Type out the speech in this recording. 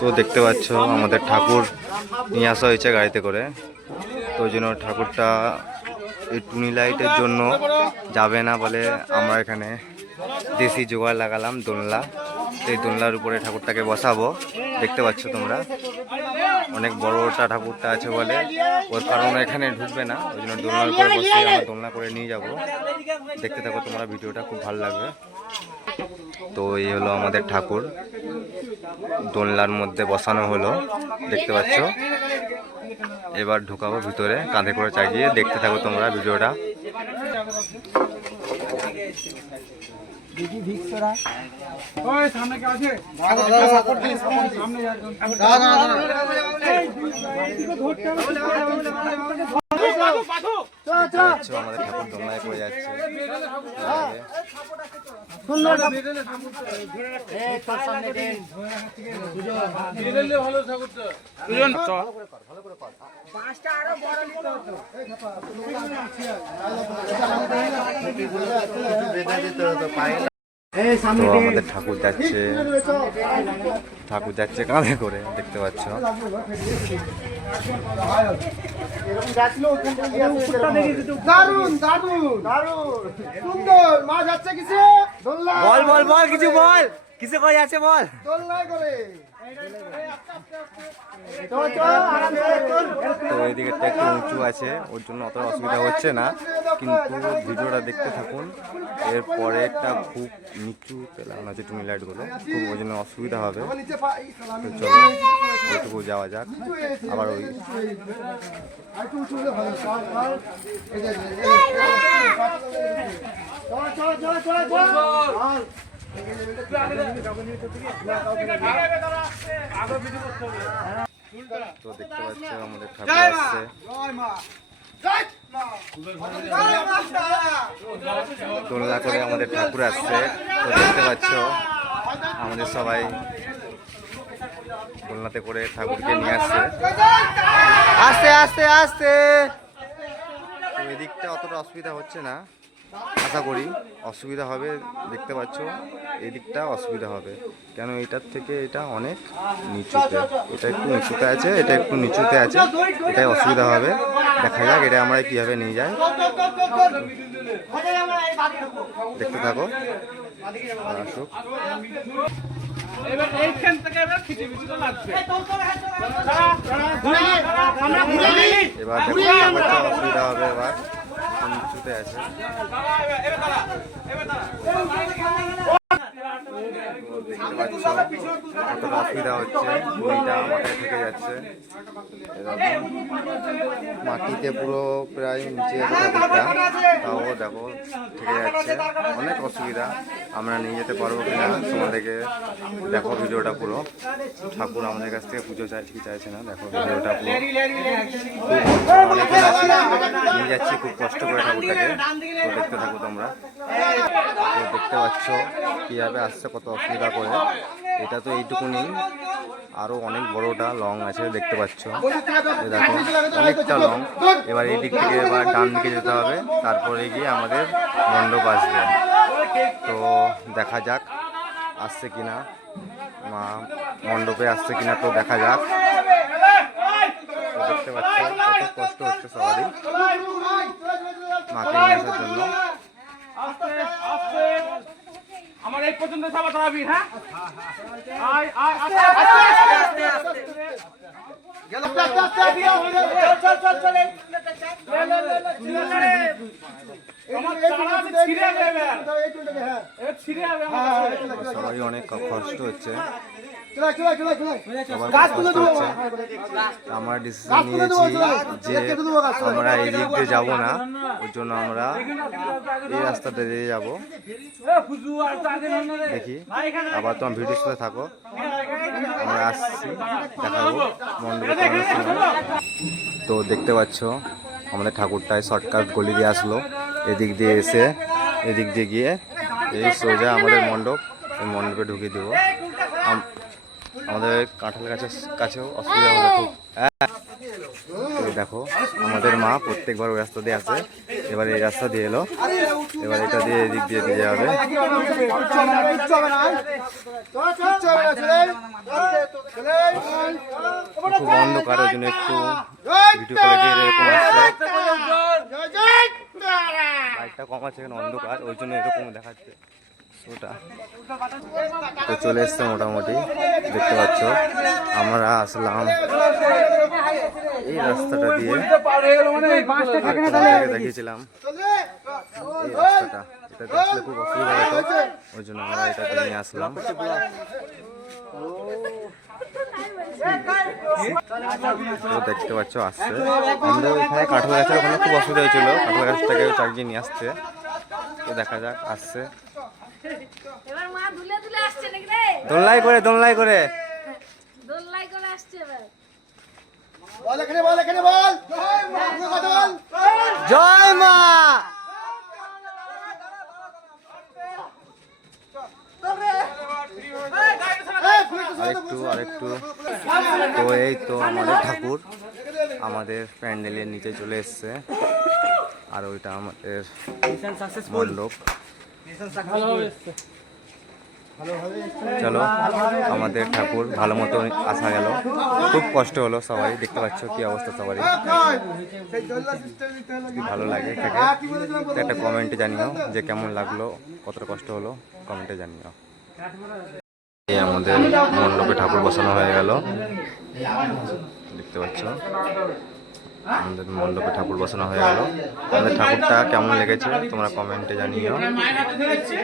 তো দেখতে পাচ্ছ আমাদের ঠাকুর নিয়ে আসা হয়েছে গাড়িতে করে। তো ওই জন্য ঠাকুরটা এই টুনি লাইটের জন্য যাবে না বলে আমরা এখানে দেশি জোগাড় লাগালাম দোলনা। এই দোলনার উপরে ঠাকুরটাকে বসাবো। দেখতে পাচ্ছ তোমরা অনেক বড়টা ঠাকুরটা আছে বলে ওর কারণ এখানে ঢুকবে না, ওই জন্য দোলনার উপরে বসিয়ে আমরা দোলনা করে নিয়ে যাব। দেখতে থাকো তোমরা, ভিডিওটা খুব ভালো লাগবে। তো এই হলো আমাদের ঠাকুর, দোলনার মধ্যে বসানো হলো, দেখতে পাচ্ছ। এবার ঢোকাবো ভিতরে কাঁধে করে চাগিয়ে। দেখতে থাকো তোমরা ভিডিওটা। আমাদের ঠাকুর দোলনায় পড়ে যাচ্ছে। তো আমাদের ঠাকুর যাচ্ছে কাঁধে করে, দেখতে পাচ্ছ। বল বল বল কিছু বল, কিসে করে যাচ্ছে বল। তো এদিকে একটু উঁচু আছে, ওর জন্য অত অসুবিধা হচ্ছে না, কিন্তু ভিডিওটা দেখতে থাকুন। এরপরে একটা খুব নিচুতে লাগানো আছে টুনি লাইটগুলো, খুব ওই জন্য অসুবিধা হবে। তো চলো ওইটুকু যাওয়া যাক। আবার ওই তো দেখতে পাচ্ছ আমাদের ঠাকুর আসছে। দোলনা করে আমাদের ঠাকুর আসছে। তো দেখতে পাচ্ছ আমাদের সবাই দোলনাতে করে ঠাকুরকে নিয়ে আসছে। আস্তে আস্তে আস্তে। তো এদিকটা অতটা অসুবিধা হচ্ছে না, আশা করি। অসুবিধা হবে, দেখতে পাচ্ছ এদিকটা অসুবিধা হবে, কেন এটার থেকে এটা অনেক নিচুতে, এটা একটু নিচুতে আছে, এটা একটু নিচুতে আছে, এটাই অসুবিধা হবে। দেখা যাক এটা আমরা কীভাবে নিয়ে যাই, দেখতে থাকো। আসুক এবার অসুবিধা হবে, এবার নিচুতে আছে। দেখতে পাচ্ছ কতটা অসুবিধা হচ্ছে, বইটা মাথায় থেকে যাচ্ছে। মাটিতে পুরো প্রায় নিচে ঠাকুরটা, তাও দেখো থেকে যাচ্ছে, অনেক অসুবিধা। আমরা নিয়ে যেতে পারবো কিনা তোমাদেরকে দেখো ভিডিওটা পুরো। ঠাকুর আমাদের কাছ থেকে পুজো চাইছে না, দেখো ভিডিওটা পুরো। নিয়ে যাচ্ছি খুব কষ্ট করে ঠাকুরটাকে, তো দেখতে থাকো তোমরা। তো দেখতে পাচ্ছ কীভাবে আসছে, কত অসুবিধা করে। এটা তো এইটুকুনি, আরও অনেক বড়টা লং আছে, দেখতে পাচ্ছ। দেখো অনেকটা লং। এবার এই দিক থেকে এবার ডান দিকে যেতে হবে, তারপরে গিয়ে আমাদের মণ্ডপ আসবে। তো দেখা যাক আসছে কিনা, মা মণ্ডপে আসছে কিনা, তো দেখা যাক। তো দেখতে পাচ্ছ কত কষ্ট হচ্ছে সবারই মাকে নিয়ে আসার জন্য। আমার এই পর্যন্ত সবাই দাঁড়াবি। হ্যাঁ আয় আয় আস্তে আস্তে আস্তে গেল চল চল চল সবারই অনেক কষ্ট হচ্ছে, আমরা ডিসিশন নিয়েছি যে আমরা এই দিক দিয়ে যাবো না, ওই জন্য আমরা এই রাস্তাটা দিয়ে যাবো। দেখি আবার তোমার ভিডিওর সাথে থাকো, আমরা আসছি, দেখাবো মণ্ডপে। তো দেখতে পাচ্ছ আমাদের ঠাকুরটায় শর্টকাট গলি দিয়ে আসলো, এদিক দিয়ে এসে এদিক দিয়ে গিয়ে এই সোজা আমাদের মণ্ডপ, এই মণ্ডপে ঢুকিয়ে দেবো। আমাদের কাঁঠাল গাছের কাছেও অসুবিধা হলো খুব। দেখো আমাদের মা প্রত্যেকবার ওই রাস্তা দিয়ে আসে, এবার এই রাস্তা দিয়ে এলো, এবার এটা দিয়ে এদিক দিয়ে দিয়ে যাবে। খুব অন্ধকার, ওই জন্য একটু ভিডিও কোয়ালিটি এরকম আসছে। লাইটটা কম আছে, এখানে অন্ধকার, ওই জন্য এরকম দেখাচ্ছে ওটা। তো চলে এসছে মোটামুটি, দেখতে পাচ্ছ। আমরা আসলাম এই রাস্তাটা দিয়ে, দেখিয়েছিলাম এই রাস্তাটা, এটা আসলে খুব অসুবিধা হতো, ওই জন্য আমরা এটা নিয়ে আসলাম। তো দেখতে পাচ্ছ আসছে, আমাদের ওইখানে কাঠুয়া গাছের ওখানে খুব অসুবিধা হয়েছিল, কাঠুয়া গাছটাকে চাগিয়ে নিয়ে আসছে। তো দেখা যাক আসছে, দোলনায় করে দোলনায় করে জয় মা। আরেকটু তো এই তো আমাদের ঠাকুর আমাদের প্যান্ডেলের নিচে চলে এসছে, আর ওইটা আমাদের মণ্ডপ। চলো, আমাদের ঠাকুর ভালো মতো আসা গেল, খুব কষ্ট হলো সবাই, দেখতে পাচ্ছ কি অবস্থা সবারই। ভালো লাগে থেকে একটা কমেন্টে জানিও যে কেমন লাগলো, কতটা কষ্ট হলো, কমেন্টে জানিও। এই আমাদের মণ্ডপে ঠাকুর বসানো হয়ে গেল, দেখতে পাচ্ছ আমাদের মণ্ডপে ঠাকুর বসানো হয়ে গেল। আমাদের ঠাকুরটা কেমন লেগেছে তোমরা কমেন্টে জানিও, ঠিক আছে।